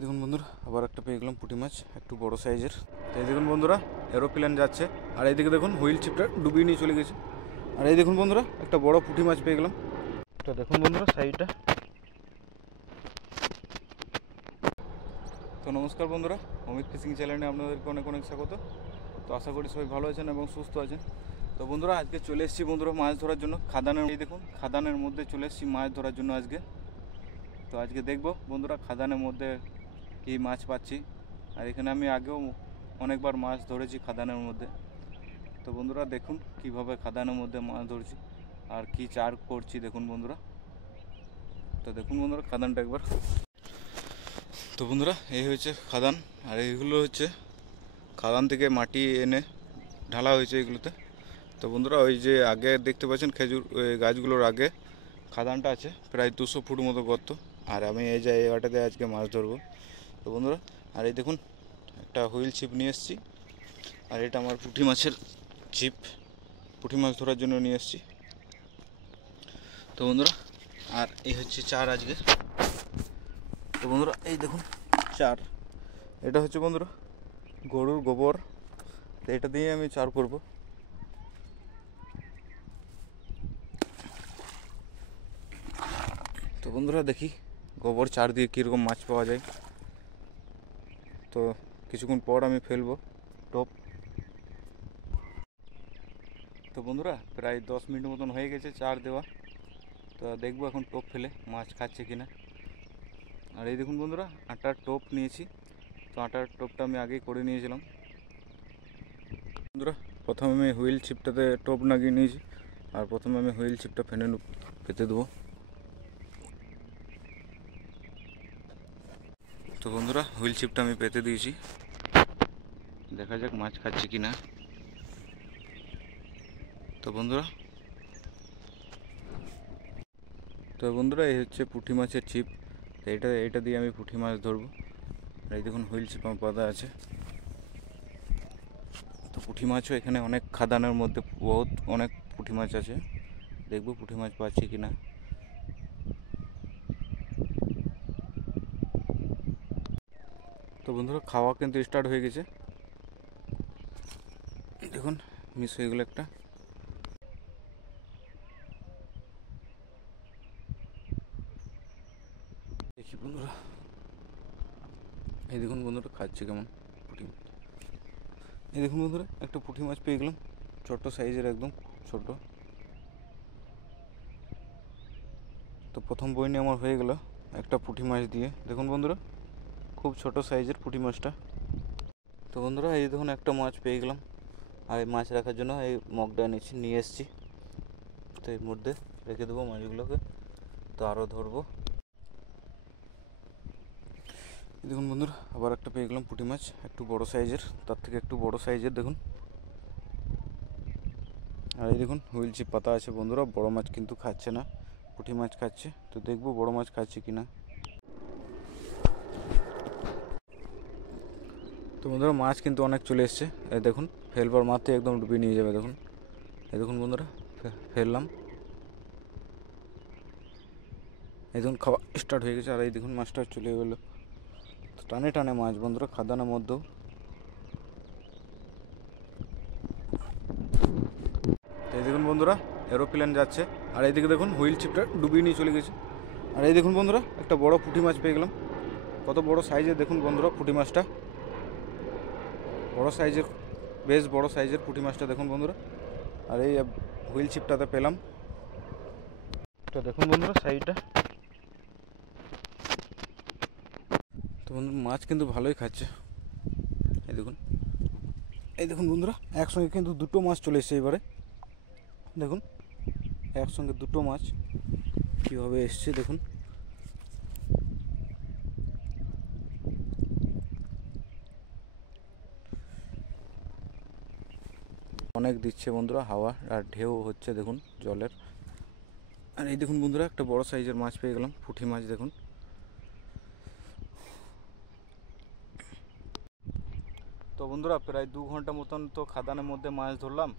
দেখুন বন্ধুরা, আবার একটা পেয়ে গেলাম পুঁটি মাছ, একটু বড় সাইজের। এই দেখুন বন্ধুরা, এরোপ্লেন যাচ্ছে, আর এইদিকে দেখুন হুইল চিপটা ডুবিয়ে নিয়ে চলে গেছে। আর এই দেখুন বন্ধুরা, একটা বড় পুঁটি মাছ পেয়ে গেলাম। তো দেখুন বন্ধুরা সাইজটা। তো নমস্কার বন্ধুরা, অমিত ফিশিং চ্যানেলে আপনাদেরকে অনেক অনেক স্বাগত। তো আশা করি সবাই ভালো আছেন এবং সুস্থ আছেন। তো বন্ধুরা, আজকে চলে এসেছি বন্ধুরা মাছ ধরার জন্য খাদানের। এই দেখুন খাদানের মধ্যে চলে এসেছি মাছ ধরার জন্য আজকে। তো আজকে দেখবো বন্ধুরা খাদানের মধ্যে কী মাছ পাচ্ছি। আর এখানে আমি আগেও অনেকবার মাছ ধরেছি খাদানের মধ্যে। তো বন্ধুরা দেখুন কিভাবে খাদানের মধ্যে মাছ ধরছি আর কি চার করছি দেখুন বন্ধুরা। তো দেখুন বন্ধুরা খাদানটা একবার। তো বন্ধুরা এই হচ্ছে খাদান, আর এইগুলো হচ্ছে খাদান থেকে মাটি এনে ঢালা হয়েছে এগুলোতে। তো বন্ধুরা ওই যে আগে দেখতে পাচ্ছেন খেজুর গাছগুলোর আগে খাদানটা আছে, প্রায় 200 ফুট মতো গর্ত। আর আমি এই জায়গাটাতে আজকে মাছ ধরবো। তো বন্ধুরা আর এই দেখুন একটা হুইল ছিপ নিয়ে এসেছি, আর এটা আমার পুঁটি মাছের ছিপ, পুঁটি মাছ ধরার জন্য নিয়ে এসেছি। তো বন্ধুরা আর এই হচ্ছে চার আজকে। তো বন্ধুরা এই দেখুন চার, এটা হচ্ছে বন্ধুরা গরুর গোবর, তো এটা দিয়ে আমি চার করব। তো বন্ধুরা দেখি গোবর চার দিয়ে কীরকম মাছ পাওয়া যায়। তো কিছুক্ষণ পর আমি ফেলবো টোপ। তো বন্ধুরা প্রায় 10 মিনিট মতন হয়ে গেছে চার দেওয়া। তো দেখবো এখন টোপ ফেলে মাছ খাচ্ছে কিনা। আর এই দেখুন বন্ধুরা আটার টোপ নিয়েছি। তো আটার টোপটা আমি আগেই করে নিয়েছিলাম বন্ধুরা। প্রথমে আমি হুইল ছিপটাতে টোপ লাগিয়ে নিয়েছি, আর প্রথমে আমি হুইল ছিপটা পেতে দেবো। তো বন্ধুরা হুইল ছিপটা আমি পেতে দিয়েছি, দেখা যাক মাছ খাচ্ছে কি না। তো বন্ধুরা এই হচ্ছে পুঁটি মাছের ছিপ। এটা দিয়ে আমি পুঁটি মাছ ধরবো। আর এই দেখুন হুইল ছিপ আমার বাঁধা আছে। তো পুঁটি মাছও এখানে অনেক খাদানের মধ্যে অনেক পুঁটি মাছ আছে, দেখবো পুঁটি মাছ পাচ্ছি কি না। তো বন্ধুরা খাওয়া কিন্তু স্টার্ট হয়ে গেছে, দেখুন মিস হয়ে গেল একটা। দেখি বন্ধুরা, এই দেখুন বন্ধুরা খাচ্ছে কেমন পুঁটি মাছ। এই দেখুন বন্ধুরা একটা পুঁটি মাছ পেয়ে গেলাম, ছোট্ট সাইজের, একদম ছোট। তো প্রথম বইনে আমার হয়ে গেল একটা পুঁটি মাছ দিয়ে। দেখুন বন্ধুরা খুব ছোট সাইজের পুঁটি মাছটা। তো বন্ধুরা এই দেখুন একটা মাছ পেয়ে গেলাম, আর এই মাছ রাখার জন্য এই মগটা নিয়ে এসেছি। তো এর মধ্যে রেখে দেবো মাছগুলোকে। তো আরও ধরবো। দেখুন বন্ধুরা আবার একটা পেয়ে গেলাম পুঁটি মাছ, একটু বড় সাইজের, তার থেকে একটু বড় সাইজের দেখুন। আর এই দেখুন হুইল চিপ পাতা আছে বন্ধুরা, বড় মাছ কিন্তু খাচ্ছে না, পুঁটি মাছ খাচ্ছে। তো দেখবো বড় মাছ খাচ্ছে কিনা। তো বন্ধুরা মাছ কিন্তু অনেক চলে এসছে, এই দেখুন ফেলবার মাত্রে একদম ডুবিয়ে নিয়ে যাবে দেখুন। এই দেখুন বন্ধুরা ফেললাম, এই দেখুন খাওয়া স্টার্ট হয়ে গেছে। আর এই দেখুন মাছটা চলে গেলো। তো টানে টানে মাছ বন্ধুরা খাদানের মধ্যেও। তো এই দেখুন বন্ধুরা এরোপ্লেন যাচ্ছে, আর এইদিকে দেখুন হুইল চিপটা ডুবিয়ে নিয়ে চলে গেছে। আর এই দেখুন বন্ধুরা একটা বড় পুঁটি মাছ পেয়ে গেলাম, কত বড় সাইজের দেখুন বন্ধুরা পুঁটি মাছটা, বড় সাইজের, বেশ বড় সাইজের পুঁটি মাছটা দেখুন বন্ধুরা। আর এই হুইল চিপটাতে পেলাম। তো দেখুন বন্ধুরা সাইজটা। তো বন্ধুরা মাছ কিন্তু ভালোই খাচ্ছে, এই দেখুন। এই দেখুন বন্ধুরা একসঙ্গে কিন্তু দুটো মাছ চলে এসছে এবারে, দেখুন একসঙ্গে দুটো মাছ কীভাবে এসছে দেখুন। অনেক দিচ্ছে বন্ধুরা হাওয়া, আর ঢেউ হচ্ছে দেখুন জলের। আর এই দেখুন বন্ধুরা একটা বড় সাইজের মাছ পেয়ে গেলাম, পুঁটি মাছ দেখুন। তো বন্ধুরা প্রায় 2 ঘন্টা মতন তো খাদানের মধ্যে মাছ ধরলাম।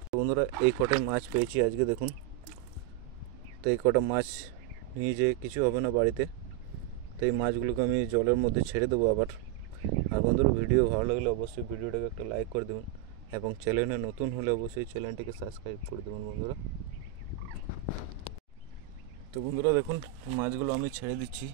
তো বন্ধুরা এই কটাই মাছ পেয়েছি আজকে দেখুন। তো এই কটা মাছ নিয়ে যেয়ে কিছু হবে না বাড়িতে, তো এই মাছগুলোকে আমি জলের মধ্যে ছেড়ে দেবো আবার। আর বন্ধুরা ভিডিও ভালো লাগলে অবশ্যই ভিডিওটাকে একটা লাইক করে দেবেন এবং চ্যানেলে নতুন হলে অবশ্যই চ্যানেলটিকে সাবস্ক্রাইব করে দেবেন বন্ধুরা। তো বন্ধুরা দেখুন মাছগুলো আমি ছেড়ে দিচ্ছি।